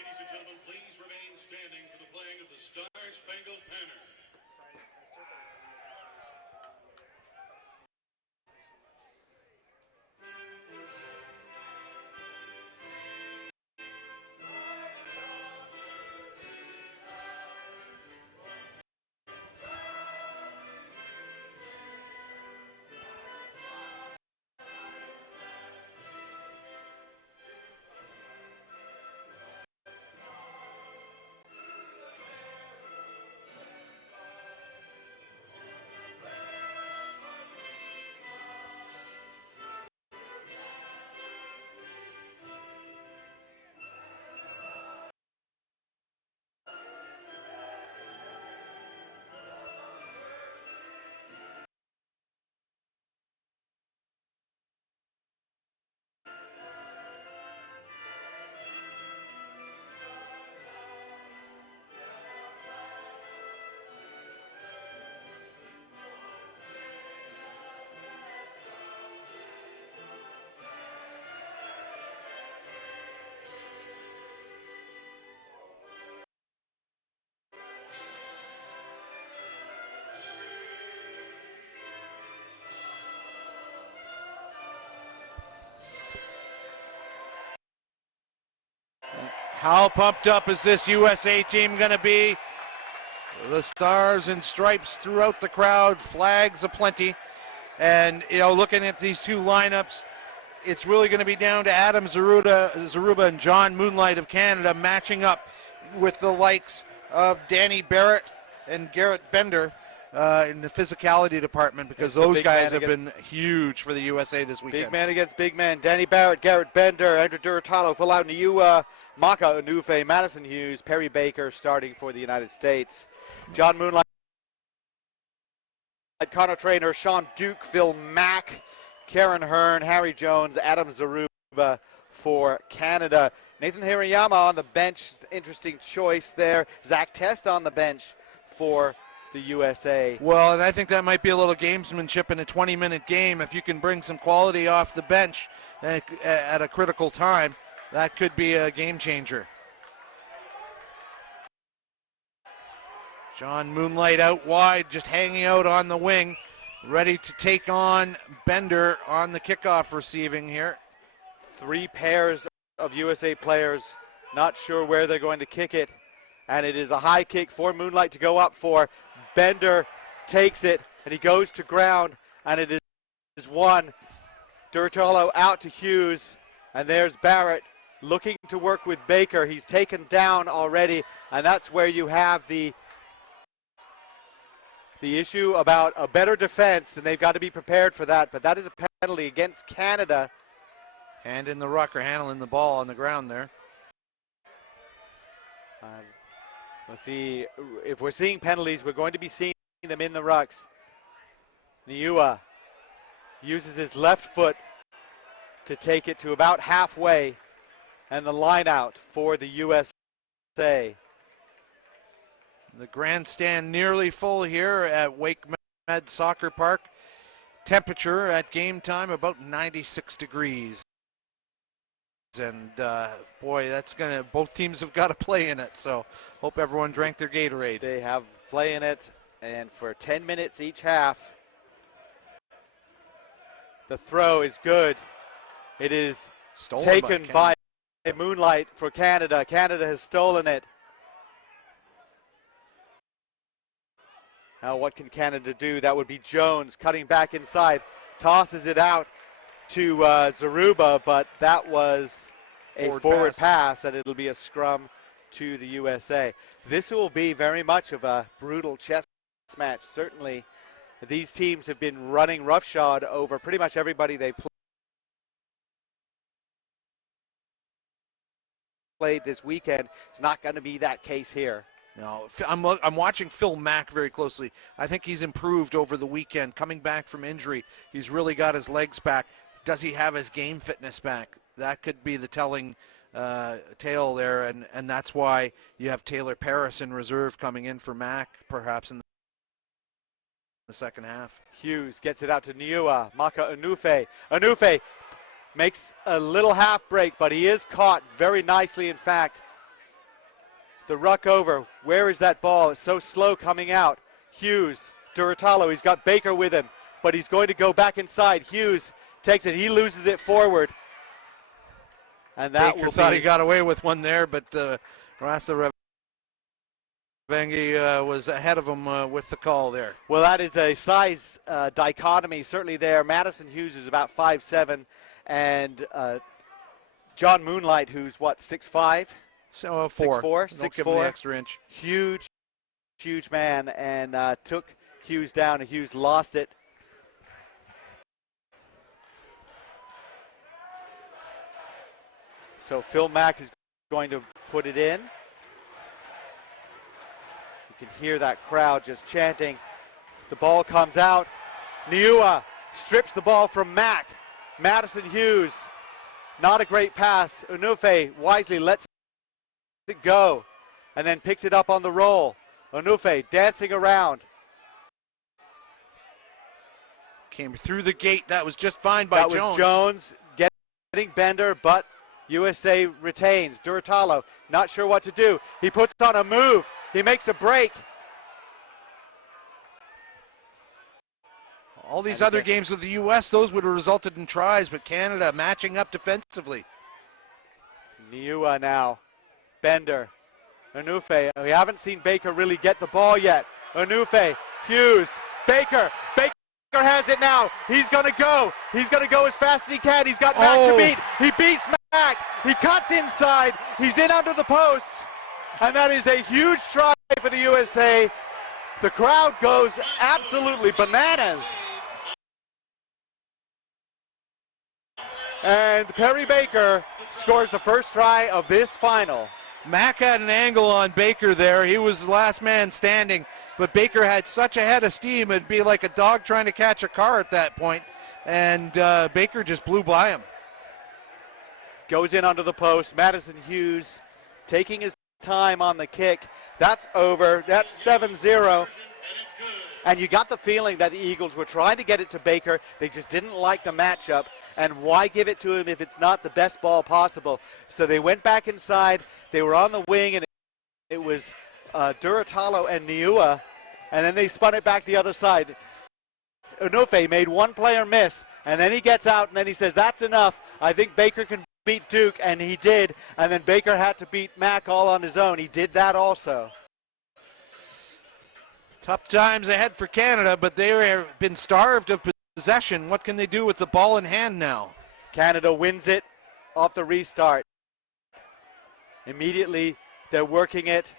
Ladies and gentlemen, please remain standing for the playing of the Star-Spangled Banner. How pumped up is this USA team going to be? The stars and stripes throughout the crowd, flags aplenty. And, you know, looking at these two lineups, it's really going to be down to Adam Zaruba and John Moonlight of Canada matching up with the likes of Danny Barrett and Garrett Bender in the physicality department, because those guys have been huge for the USA this weekend. Big man against big man. Danny Barrett, Garrett Bender, Andrew Duratalo, Falau Niua, Maka Onufe, Madison Hughes, Perry Baker starting for the United States. John Moonlight, Connor Trainer, Sean Duke, Phil Mack, Karen Hearn, Harry Jones, Adam Zaruba for Canada. Nathan Hirayama on the bench, interesting choice there. Zach Test on the bench for the USA. Well, and I think that might be a little gamesmanship in a 20-minute game. If you can bring some quality off the bench at a critical time, that could be a game changer. John Moonlight out wide, just hanging out on the wing, ready to take on Bender on the kickoff receiving here. Three pairs of USA players, not sure where they're going to kick it. And it is a high kick for Moonlight to go up for. Bender takes it, and he goes to ground, and it is one. Duratolo out to Hughes, and there's Barrett looking to work with Baker. He's taken down already, and that's where you have the issue about a better defense, and they've got to be prepared for that. But that is a penalty against Canada. Hand in the ruck, or handling the ball on the ground there. We'll see if we're seeing penalties. We're going to be seeing them in the rucks. Niua uses his left foot to take it to about halfway, and the line out for the USA. The grandstand nearly full here at Wake Med Soccer Park. Temperature at game time about 96 degrees. And boy, that's gonna, both teams have got to play in it, so hope everyone drank their Gatorade. They have play in it, and for 10 minutes each half. The throw is good. It is stolen taken by Moonlight for Canada. Canada has stolen it. Now what can Canada do? That would be Jones cutting back inside, tosses it out to Zaruba, but that was a forward pass, and it'll be a scrum to the USA. This will be very much of a brutal chess match. Certainly, these teams have been running roughshod over pretty much everybody they played this weekend. It's not going to be that case here. No, I'm watching Phil Mack very closely. I think he's improved over the weekend, coming back from injury. He's really got his legs back. Does he have his game fitness back? That could be the telling tale there, and that's why you have Taylor Paris in reserve coming in for Mack, perhaps in the second half. Hughes gets it out to Niua. Maka Onufe. Onufe makes a little half break, but he is caught very nicely, in fact, The ruck over. Where is that ball? It's so slow coming out. Hughes, Duratalo, he's got Baker with him, but he's going to go back inside. Hughes takes it. He loses it forward. And that Baker will thought be, he got away with one there, but Rasta Revengi was ahead of him with the call there. well, that is a size dichotomy certainly there. Madison Hughes is about 5'7", and John Moonlight, who's what, 6'5"? So 6'4", Don't give him the 6'4". extra inch. Huge man, and took Hughes down, and Hughes lost it. So Phil Mack is going to put it in. You can hear that crowd just chanting. The ball comes out. Niua strips the ball from Mack. Madison Hughes, not a great pass. Onufe wisely lets it go and then picks it up on the roll. Onufe dancing around. Came through the gate. That was just fine by Jones. That was Jones getting Bender, but USA retains. Duratalo, not sure what to do. He puts on a move. He makes a break. All these other games with the U.S., those would have resulted in tries, but Canada matching up defensively. Niua now. Bender. Onufe. We haven't seen Baker really get the ball yet. Onufe. Hughes. Baker. Baker has it now. He's going to go. He's going to go as fast as he can. He's got Mack to beat. He beats Mack. He cuts inside. He's in under the post. And that is a huge try for the USA. The crowd goes absolutely bananas. And Perry Baker scores the first try of this final. Mack had an angle on Baker there. He was the last man standing, but Baker had such a head of steam, it'd be like a dog trying to catch a car at that point, and Baker just blew by him. Goes in under the post. Madison Hughes taking his time on the kick. That's over. That's 7-0. And you got the feeling that the Eagles were trying to get it to Baker. They just didn't like the matchup. And why give it to him if it's not the best ball possible? So they went back inside. They were on the wing, and it was Duratalo and Niua. And then they spun it back the other side. Onufe made one player miss, and then he gets out, and then he says, that's enough. I think Baker can beat Duke, and he did. And then Baker had to beat Mack all on his own. He did that also. Tough times ahead for Canada, but they have been starved of possession. What can they do with the ball in hand now? Canada wins it off the restart. Immediately, they're working it.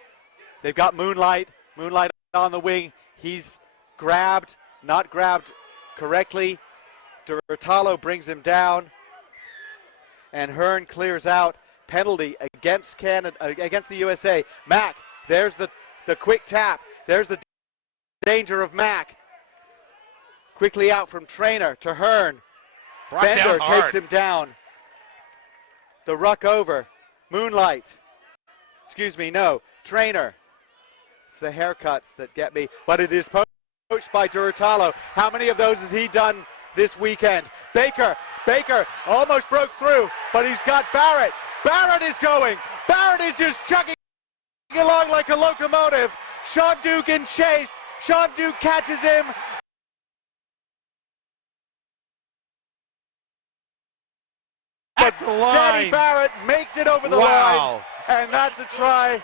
They've got Moonlight. Moonlight on the wing. He's grabbed, not grabbed correctly. Duratalo brings him down. And Hearn clears out. Penalty against Canada, against the USA. Mack, there's the quick tap. There's the danger of Mack. Quickly out from Traynor to Hearn. Bender takes him down. The ruck over. Moonlight. Excuse me, no. Traynor. It's the haircuts that get me. But it is poached by Duratalo. How many of those has he done this weekend? Baker. Baker almost broke through, but he's got Barrett. Barrett is going. Barrett is just chugging along like a locomotive. Sean Duke in chase. Sean Duke catches him. But Danny Barrett makes it over the line. And that's a try.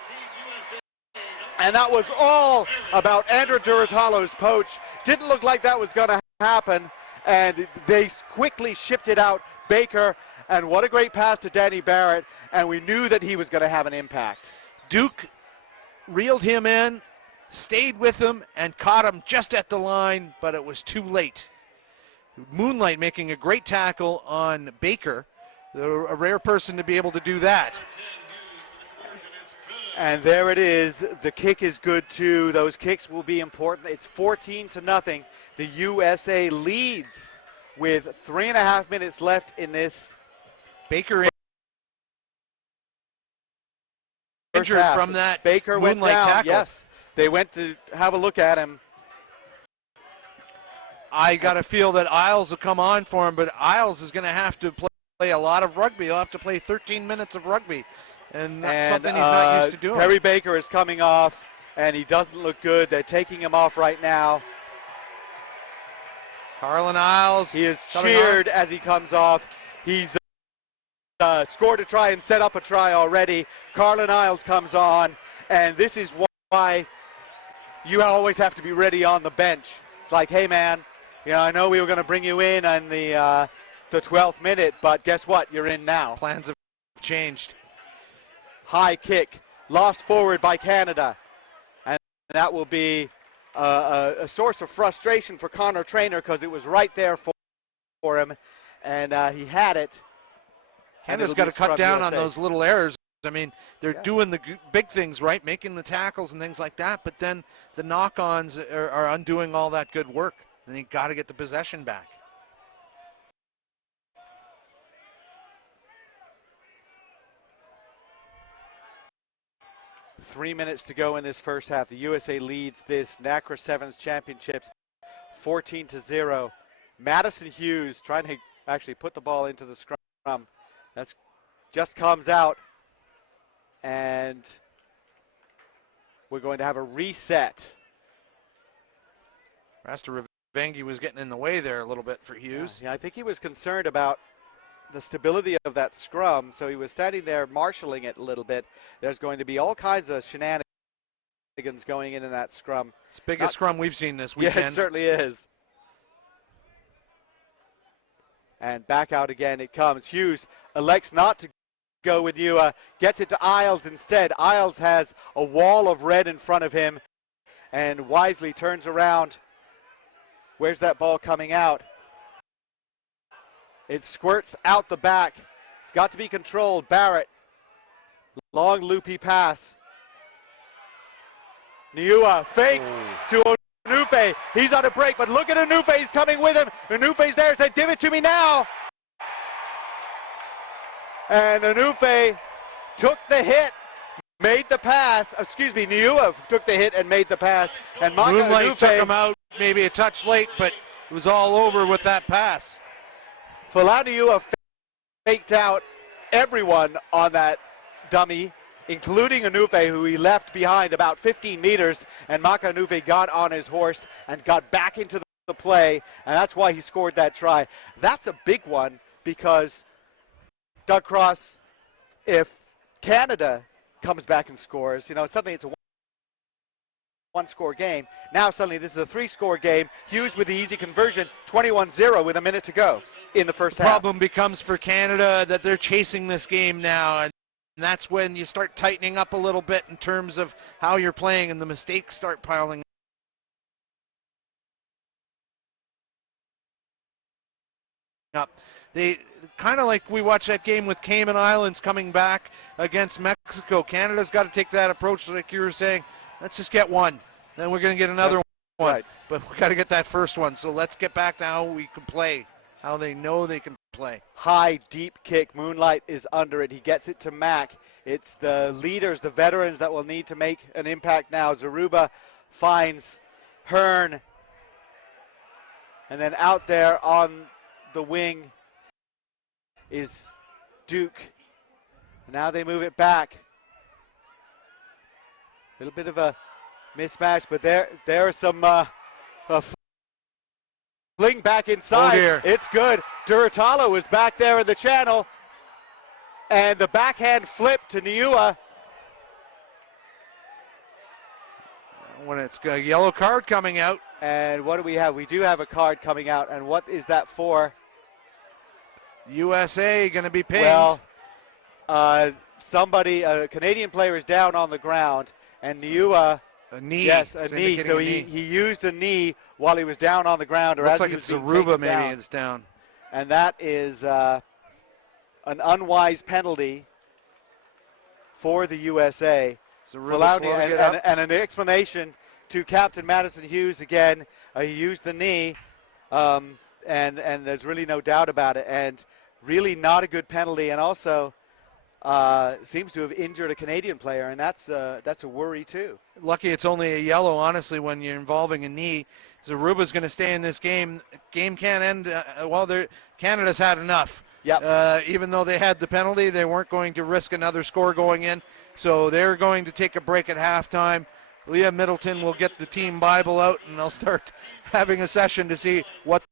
And that was all about Andrew Duratalo's poach. Didn't look like that was going to happen. And they quickly shipped it out. Baker, and what a great pass to Danny Barrett. And we knew that he was going to have an impact. Duke reeled him in, stayed with him, and caught him just at the line, but it was too late. Moonlight making a great tackle on Baker. A rare person to be able to do that. And there it is. The kick is good too. Those kicks will be important. It's 14-0. The USA leads with 3.5 minutes left in this. Baker injured from that Baker went down. Tackle. Yes, they went to have a look at him. I got to feel that Isles will come on for him, but Isles is going to have to play a lot of rugby. He'll have to play 13 minutes of rugby. and something he's not used to doing. Perry Baker is coming off, and he doesn't look good. They're taking him off right now. Carlin Isles. He is cheered as he comes off. He's scored a try and set up a try already. Carlin Isles comes on, and this is why you always have to be ready on the bench. It's like, hey, man, you know, I know we were going to bring you in on the 12th minute, but guess what? You're in now. Plans have changed. High kick, lost forward by Canada, and that will be a source of frustration for Connor Traynor because it was right there for him, and he had it. Canada's got to cut down on those little errors. I mean, they're doing the big things, right, making the tackles and things like that, but then the knock-ons are undoing all that good work, and you got to get the possession back. Three minutes to go in this first half. The USA leads this NACRA Sevens Championships 14-0. Madison Hughes trying to actually put the ball into the scrum. That's just comes out, and we're going to have a reset. Master Rivengi was getting in the way there a little bit for Hughes. Yeah, I think he was concerned about the stability of that scrum, so he was standing there marshalling it a little bit. There's going to be all kinds of shenanigans going in that scrum. It's the biggest scrum we've seen this weekend. Yeah, it certainly is. And back out again it comes. Hughes elects not to go with Ewa, gets it to Isles instead. Isles has a wall of red in front of him and wisely turns around. Where's that ball coming out? It squirts out the back. It's got to be controlled. Barrett, long loopy pass. Niua fakes to Onufe. He's on a break, but look at Onufe. He's coming with him. Onufe's there. Said, give it to me now. And Onufe took the hit, made the pass. Excuse me, Niua took the hit and made the pass. And Maka Moonlight took Onufe him out maybe a touch late, but it was all over with that pass. Falaniua faked out everyone on that dummy, including Onufe, who he left behind about 15 meters, and Maka Onufe got on his horse and got back into the play, and that's why he scored that try. That's a big one because, Doug Cross, if Canada comes back and scores, you know, suddenly it's a one-score game. Now suddenly this is a three-score game. Hughes with the easy conversion, 21-0 with a minute to go in the first half. The problem becomes for Canada that they're chasing this game now, and that's when you start tightening up a little bit in terms of how you're playing, and the mistakes start piling up. They kind of like we watched that game with Cayman Islands coming back against Mexico. Canada's got to take that approach, like you were saying. Let's just get one, then we're going to get another one. Right. But we got to get that first one. So let's get back to how we can play, how they know they can play. High, deep kick. Moonlight is under it. He gets it to Mac. It's the leaders, the veterans that will need to make an impact now. Zaruba finds Hearn. And then out there on the wing is Duke. Now they move it back. A little bit of a mismatch, but there are some fling back inside. Oh dear. It's good. Duratalo is back there in the channel. And the backhand flip to Niua. When it's got a yellow card coming out. And what do we have? We do have a card coming out. And what is that for? USA going to be pinged. Well, a Canadian player is down on the ground. And Niua, a knee. Yes, a knee. So he used a knee while he was down on the ground. Or looks as like he it's was being Zaruba taken maybe down. it's down. And that is an unwise penalty for the USA. Zaruba and an explanation to Captain Madison Hughes again. He used the knee, and there's really no doubt about it. And really not a good penalty, and also seems to have injured a Canadian player, and that's a worry too. Lucky it's only a yellow, honestly, when you're involving a knee. Zaruba's going to stay in this game. Game can't end. Canada's had enough. Yep. Even though they had the penalty, they weren't going to risk another score going in. So they're going to take a break at halftime. Leah Middleton will get the team Bible out, and they'll start having a session to see what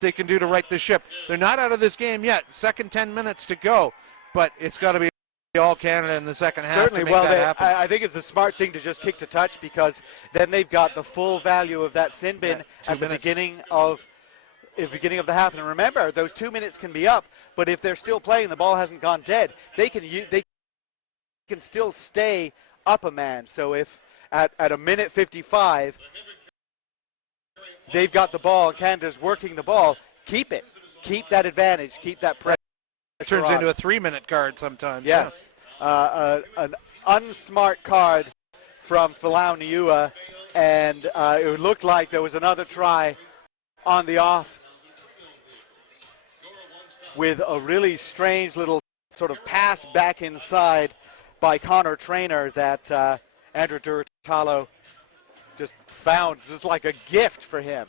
they can do to right the ship. They're not out of this game yet. Second 10 minutes to go, but it's got to be all Canada in the second half Certainly. to make that happen. I think it's a smart thing to just kick to touch, because then they've got the full value of that sin bin at the beginning of the half. And remember, those 2 minutes can be up, but if they're still playing, the ball hasn't gone dead, they can still stay up a man. So if at a minute 55 they've got the ball and Canada's working the ball, keep it. Keep that advantage. Keep that pressure. It turns into a 3-minute card sometimes. Yes. An unsmart card from Falau Niua, and it looked like there was another try on the off with a really strange little sort of pass back inside by Connor Traynor that Andrew Durtalo just found, just like a gift for him.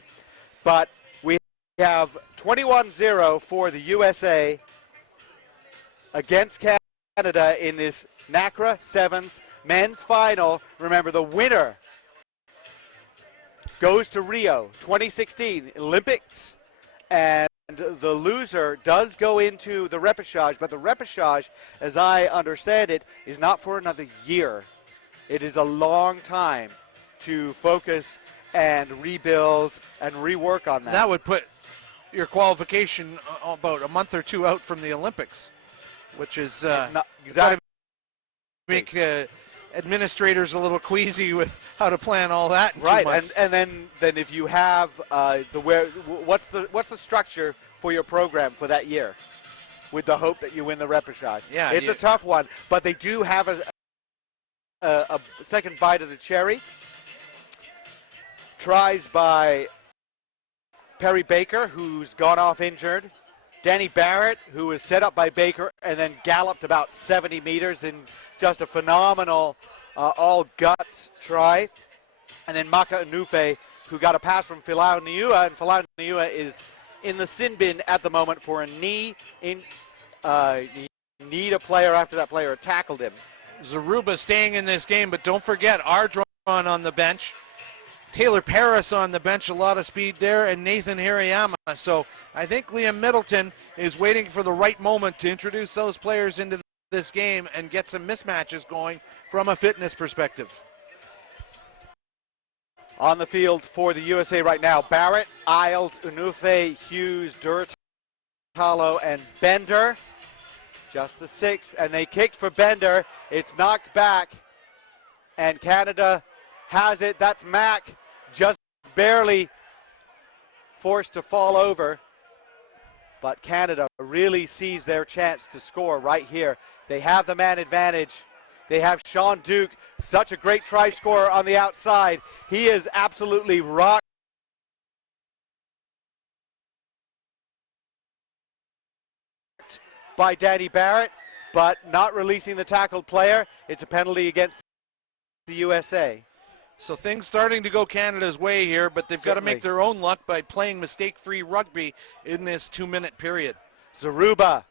But we have 21-0 for the USA against Canada in this NACRA Sevens men's final. Remember, the winner goes to Rio 2016 Olympics, and the loser does go into the repechage, but the repechage, as I understand it, is not for another year. It is a long time to focus and rebuild and rework on that. That would put your qualification about a month or two out from the Olympics, which is exactly make administrators a little queasy with how to plan all that in 2 months. And then if you have what's the structure for your program for that year, with the hope that you win the repechage? Yeah, it's a tough one, but they do have a second bite of the cherry. Tries by Perry Baker, who's gone off injured. Danny Barrett, who was set up by Baker and then galloped about 70 meters in just a phenomenal all-guts try. And then Maka Anufe, who got a pass from Falau Niua, and Falau Niua is in the sin bin at the moment for a knee. Need a player after that player had tackled him. Zaruba staying in this game, but don't forget Ardron on the bench. Taylor Paris on the bench, a lot of speed there, and Nathan Hirayama. So I think Liam Middleton is waiting for the right moment to introduce those players into this game and get some mismatches going from a fitness perspective. On the field for the USA right now, Barrett, Isles, Unufe, Hughes, Durtalo, and Bender. Just the 6, and they kicked for Bender. It's knocked back, and Canada has it. That's Mack, just barely forced to fall over. But Canada really sees their chance to score right here. They have the man advantage. They have Sean Duke, such a great try scorer on the outside. He is absolutely rocked by Danny Barrett, but not releasing the tackled player. It's a penalty against the USA. So things starting to go Canada's way here, but they've got to make their own luck by playing mistake-free rugby in this 2-minute period. Zaruba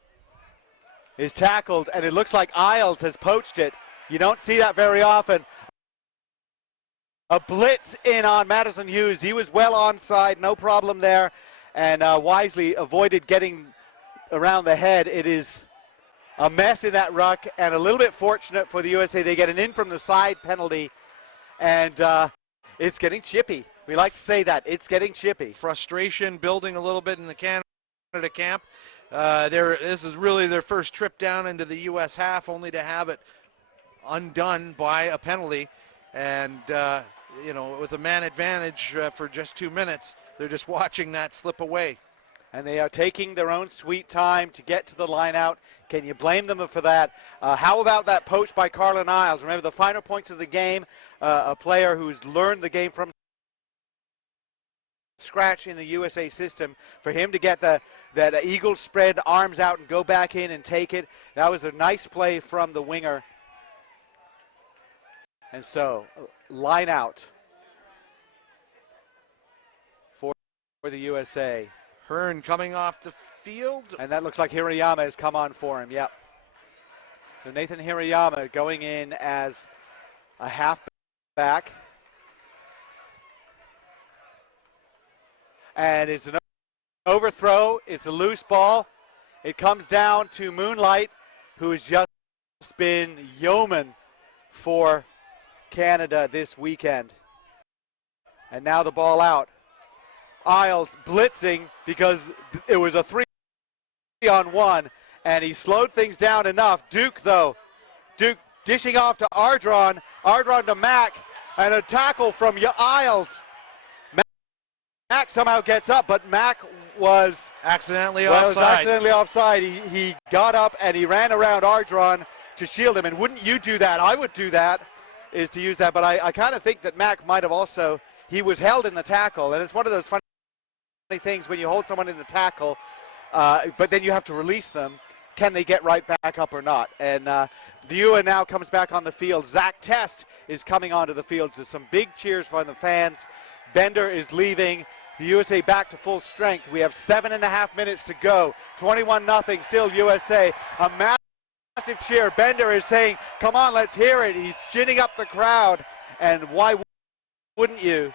is tackled, and it looks like Isles has poached it. You don't see that very often. A blitz in on Madison Hughes. He was well onside, no problem there, and wisely avoided getting around the head. It is a mess in that ruck, and a little bit fortunate for the USA. They get an in from the side penalty, and it's getting chippy. We like to say that. It's getting chippy. Frustration building a little bit in the Canada camp. This is really their first trip down into the U.S. half, only to have it undone by a penalty. And, with a man advantage for just 2 minutes, they're just watching that slip away. And they are taking their own sweet time to get to the line out. Can you blame them for that? How about that poach by Carlin Isles? Remember the final points of the game, a player who's learned the game from scratch in the USA system. For him to get that eagle spread, arms out, and go back in and take it, that was a nice play from the winger. And so, line out for the USA. Hearn coming off the field. And that looks like Hirayama has come on for him, yep. So Nathan Hirayama going in as a halfback. And it's an overthrow. It's a loose ball. It comes down to Moonlight, who has just been yeoman for Canada this weekend. And now the ball out. Isles blitzing because it was a 3-on-1, and he slowed things down enough. Duke, though. Duke dishing off to Ardron. Ardron to Mack, and a tackle from Mack Isles. Mack somehow gets up, but Mack was accidentally offside. He got up and he ran around Ardron to shield him. And wouldn't you do that? I would do that, is to use that. But I kind of think that Mack might have also, he was held in the tackle. And it's one of those funny things when you hold someone in the tackle, but then you have to release them. Can they get right back up or not? And Niua now comes back on the field. Zach Test is coming onto the field. So some big cheers from the fans. Bender is leaving. The USA back to full strength. We have 7.5 minutes to go. 21-0 still USA. A massive cheer. Bender is saying, come on, let's hear it. He's ginning up the crowd. And why wouldn't you?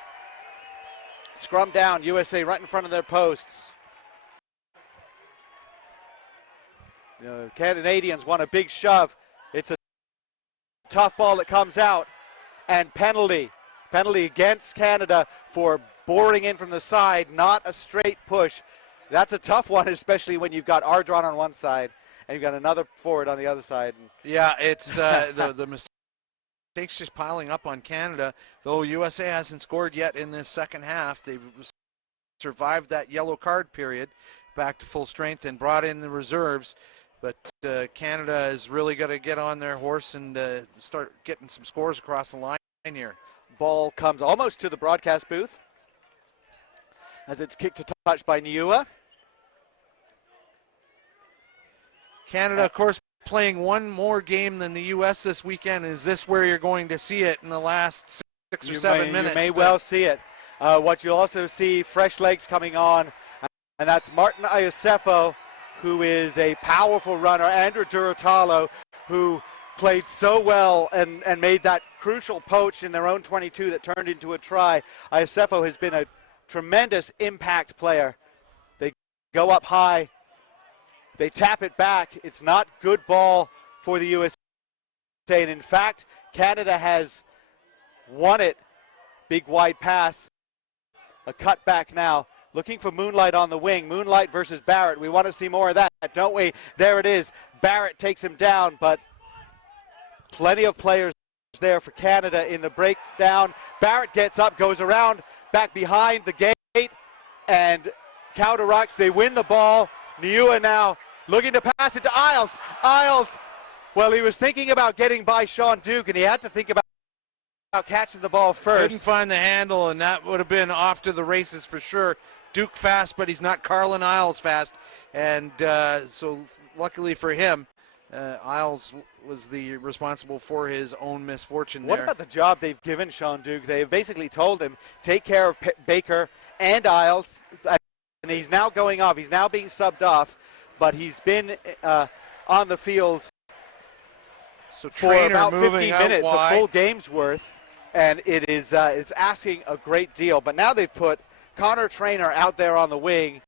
Scrum down, USA right in front of their posts. Canadians want a big shove. It's a tough ball that comes out. And penalty. Penalty against Canada for boring in from the side, not a straight push. That's a tough one, especially when you've got Ardron on one side and you've got another forward on the other side. Yeah, it's the mistakes just piling up on Canada. Though USA hasn't scored yet in this second half, they've survived that yellow card period, back to full strength and brought in the reserves. But Canada is really got to get on their horse and start getting some scores across the line here. Ball comes almost to the broadcast booth as it's kicked to touch by Niua. Canada, of course, playing one more game than the U.S. this weekend. Is this where you're going to see it in the last 6 or 7 minutes? You may well see it. What you'll also see, fresh legs coming on, and that's Martin Iosefo, who is a powerful runner. Andrew Duratalo, who played so well and made that crucial poach in their own 22 that turned into a try. Iosefo has been a tremendous impact player. They go up high. They tap it back. It's not good ball for the USA. And in fact, Canada has won it. Big wide pass. A cut back now. Looking for Moonlight on the wing. Moonlight versus Barrett. We want to see more of that, don't we? There it is. Barrett takes him down, but plenty of players there for Canada in the breakdown. Barrett gets up, goes around, back behind the gate, and counter-rucks. They win the ball. Niua now looking to pass it to Isles. Isles, well, he was thinking about getting by Sean Duke, and he had to think about catching the ball first. Couldn't find the handle, and that would have been off to the races for sure. Duke fast, but he's not Carlin Isles fast. And so luckily for him, Isles was the responsible for his own misfortune there. What about the job they've given Sean Duke? They've basically told him, take care of Baker and Isles, and he's now going off. He's now being subbed off, but he's been on the field so for about 15 minutes, a full game's worth, and it is it's asking a great deal. But now they've put Connor Traynor out there on the wing.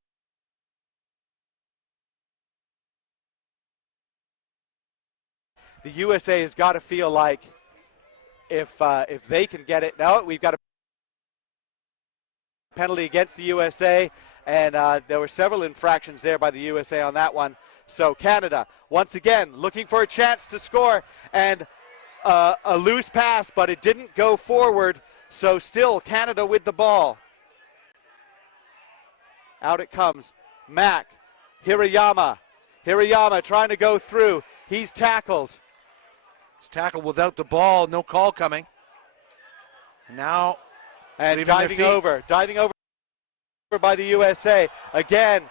The USA has got to feel like if they can get it. No, we've got a penalty against the USA, and there were several infractions there by the USA on that one. So Canada, once again, looking for a chance to score, and a loose pass, but it didn't go forward, so still Canada with the ball. Out it comes. Mack, Hirayama. Hirayama trying to go through. He's tackled. He's tackled without the ball, no call coming. Now, and diving over by the USA. Again,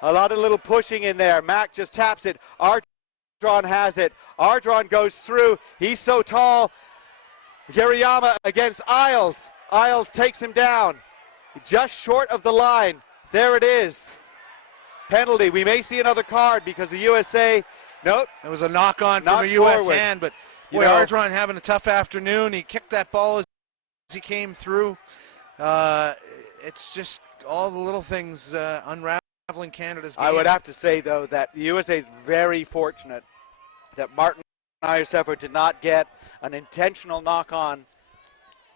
a lot of little pushing in there. Mack just taps it. Ardron has it. Ardron goes through. He's so tall. Hirayama against Isles. Isles takes him down. Just short of the line. There it is. Penalty. We may see another card because the USA, nope. It was a knock-on from Not a U.S. forward. hand, but You boy, know- Ardron having a tough afternoon. He kicked that ball as he came through. It's just all the little things unraveling Canada's game. I would have to say, though, that the USA is very fortunate that Martin Iosefo did not get an intentional knock-on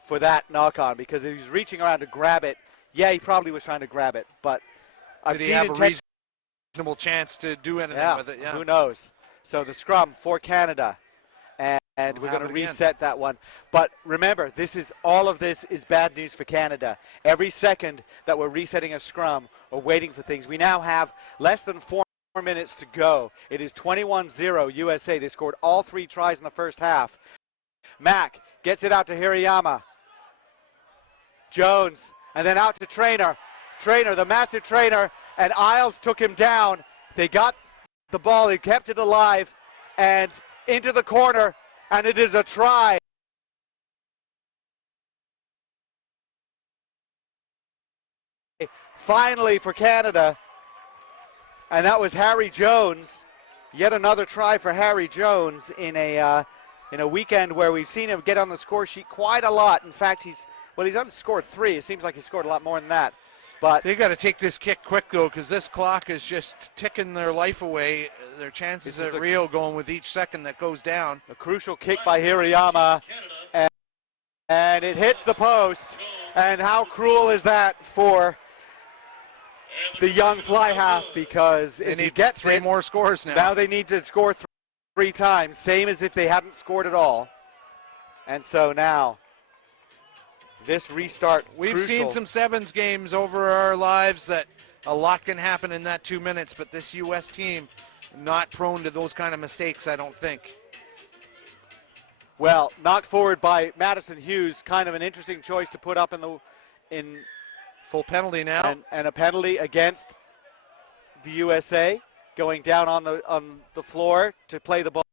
for that knock-on, because he was reaching around to grab it. Yeah, he probably was trying to grab it, but I've Did seen he have a reasonable chance to do anything with it? Yeah. Who knows? So the scrum for Canada, and We'll we're have going to it again. reset that one. But remember, all of this is bad news for Canada. Every second that we're resetting a scrum or waiting for things, we now have less than 4 minutes to go. It is 21-0 USA. They scored all 3 tries in the first half. Mack gets it out to Hirayama. Jones, and then out to Trainer. Trainer, the massive Trainer, and Isles took him down. They got the ball, they kept it alive, and into the corner, and it is a try. Finally for Canada, and that was Harry Jones. Yet another try for Harry Jones in a weekend where we've seen him get on the score sheet quite a lot. In fact, he's only scored 3. It seems like he scored a lot more than that. But They got to take this kick quick, though, because this clock is just ticking their life away. Their chances This is at Rio going with each second that goes down. a crucial kick by Hirayama, and it hits the post. And how cruel is that for the young fly half? Because They if he need gets 3 it, more scores now. now they need to score 3 times, same as if they hadn't scored at all. And so now, this restart, We've crucial. seen some sevens games over our lives that a lot can happen in that 2 minutes, but this U.S. team not prone to those kind of mistakes, I don't think. Well, knocked forward by Madison Hughes, kind of an interesting choice to put up in Full penalty now. and a penalty against the USA, going down on the floor to play the ball.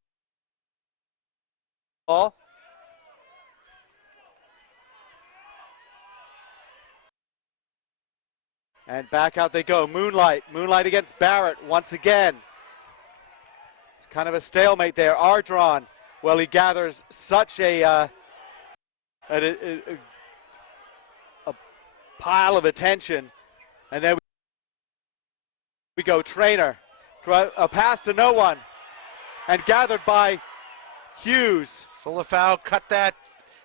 And back out they go. Moonlight against Barrett once again. It's kind of a stalemate there. Ardron, well, he gathers such a pile of attention. And then we go Trainer. A pass to no one. And gathered by Hughes. Full of foul, cut that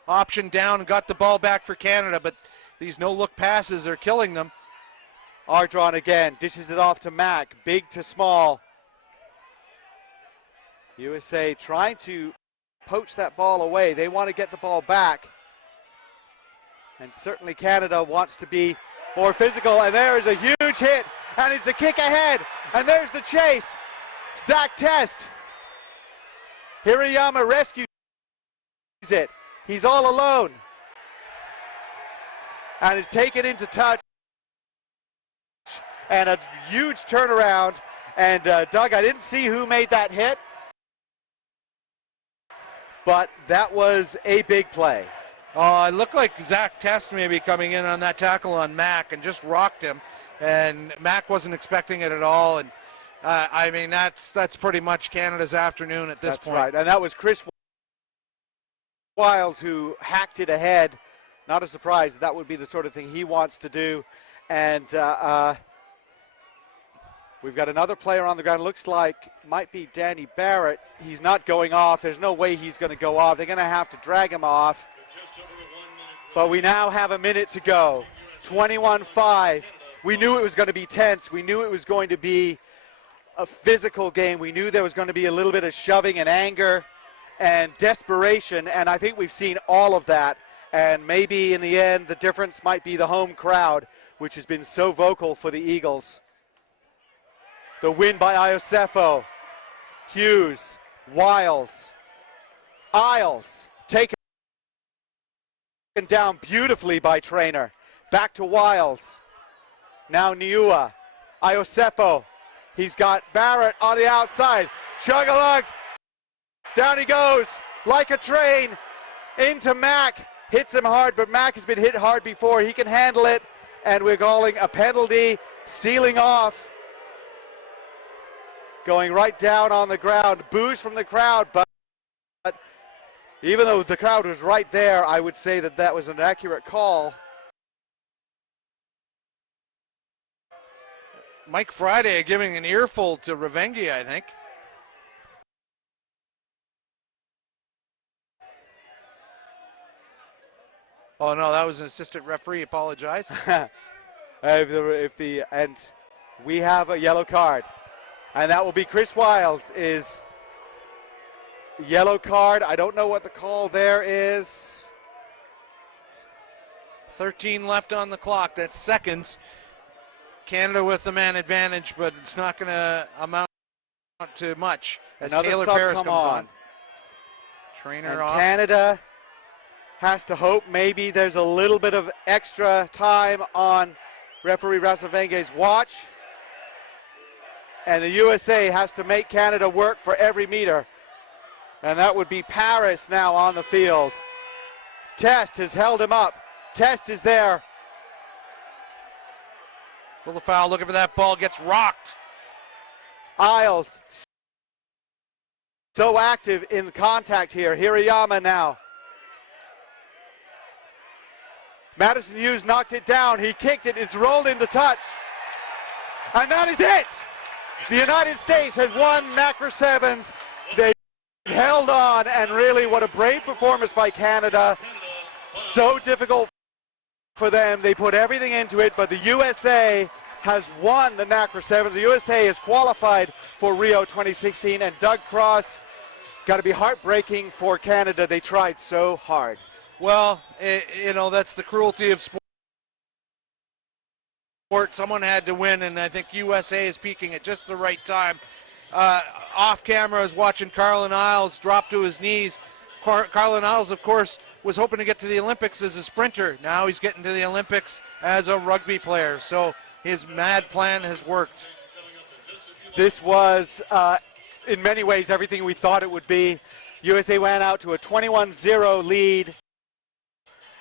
option down and got the ball back for Canada, but these no-look passes are killing them. Ardron again, dishes it off to Mack, big to small. USA trying to poach that ball away. They want to get the ball back. And certainly Canada wants to be more physical. And there is a huge hit, and it's a kick ahead. And there's the chase. Zach Test. Hirayama rescues it. He's all alone. And is taken into touch. And a huge turnaround. And Doug, I didn't see who made that hit, but that was a big play. It looked like Zach Test maybe coming in on that tackle on Mack and just rocked him. And Mack wasn't expecting it at all. And I mean, that's pretty much Canada's afternoon at this point. That's right. And that was Chris Wiles who hacked it ahead. Not a surprise. That would be the sort of thing he wants to do. And we've got another player on the ground. Looks like might be Danny Barrett. He's not going off. There's no way he's going to go off. They're going to have to drag him off. But we now have a minute to go. 21-5. We knew it was going to be tense. We knew it was going to be a physical game. We knew there was going to be a little bit of shoving and anger and desperation. And I think we've seen all of that. And maybe in the end, the difference might be the home crowd, which has been so vocal for the Eagles. The win by Iosefo, Hughes, Wiles, Isles, taken down beautifully by Trainer. Back to Wiles. Now Niua, Iosefo. He's got Barrett on the outside. Chug-a-lug. Down he goes like a train into Mack. Hits him hard, but Mack has been hit hard before. He can handle it, and we're calling a penalty sealing off, going right down on the ground. Boos from the crowd, but even though the crowd was right there, I would say that that was an accurate call. Mike Friday giving an earful to Revengi, I think. Oh no, that was an assistant referee. Apologize. And we have a yellow card, and that will be Chris Wiles is yellow card. I don't know what the call there is. 13 left on the clock. That's seconds. Canada with the man advantage, but it's not going to amount to much as Another Taylor sub Paris come comes on. on. Trainer And off. Canada has to hope maybe there's a little bit of extra time on referee Rasavenge's watch. And the USA has to make Canada work for every meter. And that would be Paris now on the field. Test has held him up. Test is there. Full of foul, looking for that ball, gets rocked. Isles so active in contact here. Hirayama now. Madison Hughes knocked it down. He kicked it. It's rolled into touch. And that is it. The United States has won NACRA Sevens. They held on, and really what a brave performance by Canada. So difficult for them. They put everything into it, but the USA has won the NACRA Sevens. The USA is qualified for Rio 2016, and Doug Cross, got to be heartbreaking for Canada. They tried so hard. Well, that's the cruelty of sport. Someone had to win, and I think USA is peaking at just the right time. Off camera, I was watching Carlin Isles drop to his knees. Carlin Isles, of course, was hoping to get to the Olympics as a sprinter. Now he's getting to the Olympics as a rugby player. So his mad plan has worked. This was, in many ways, everything we thought it would be. USA went out to a 21-0 lead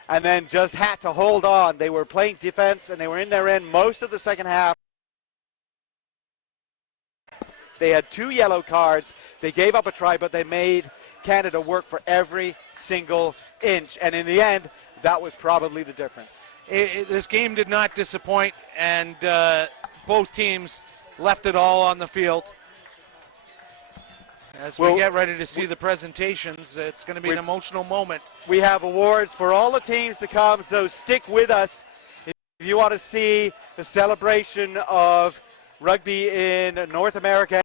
and then just had to hold on. They were playing defense, and they were in their end most of the second half. They had 2 yellow cards. They gave up a try, but they made Canada work for every single inch. And in the end, that was probably the difference. This game did not disappoint, and both teams left it all on the field. As we get ready to see the presentations, it's going to be an emotional moment. We have awards for all the teams to come, so stick with us if you want to see the celebration of rugby in North America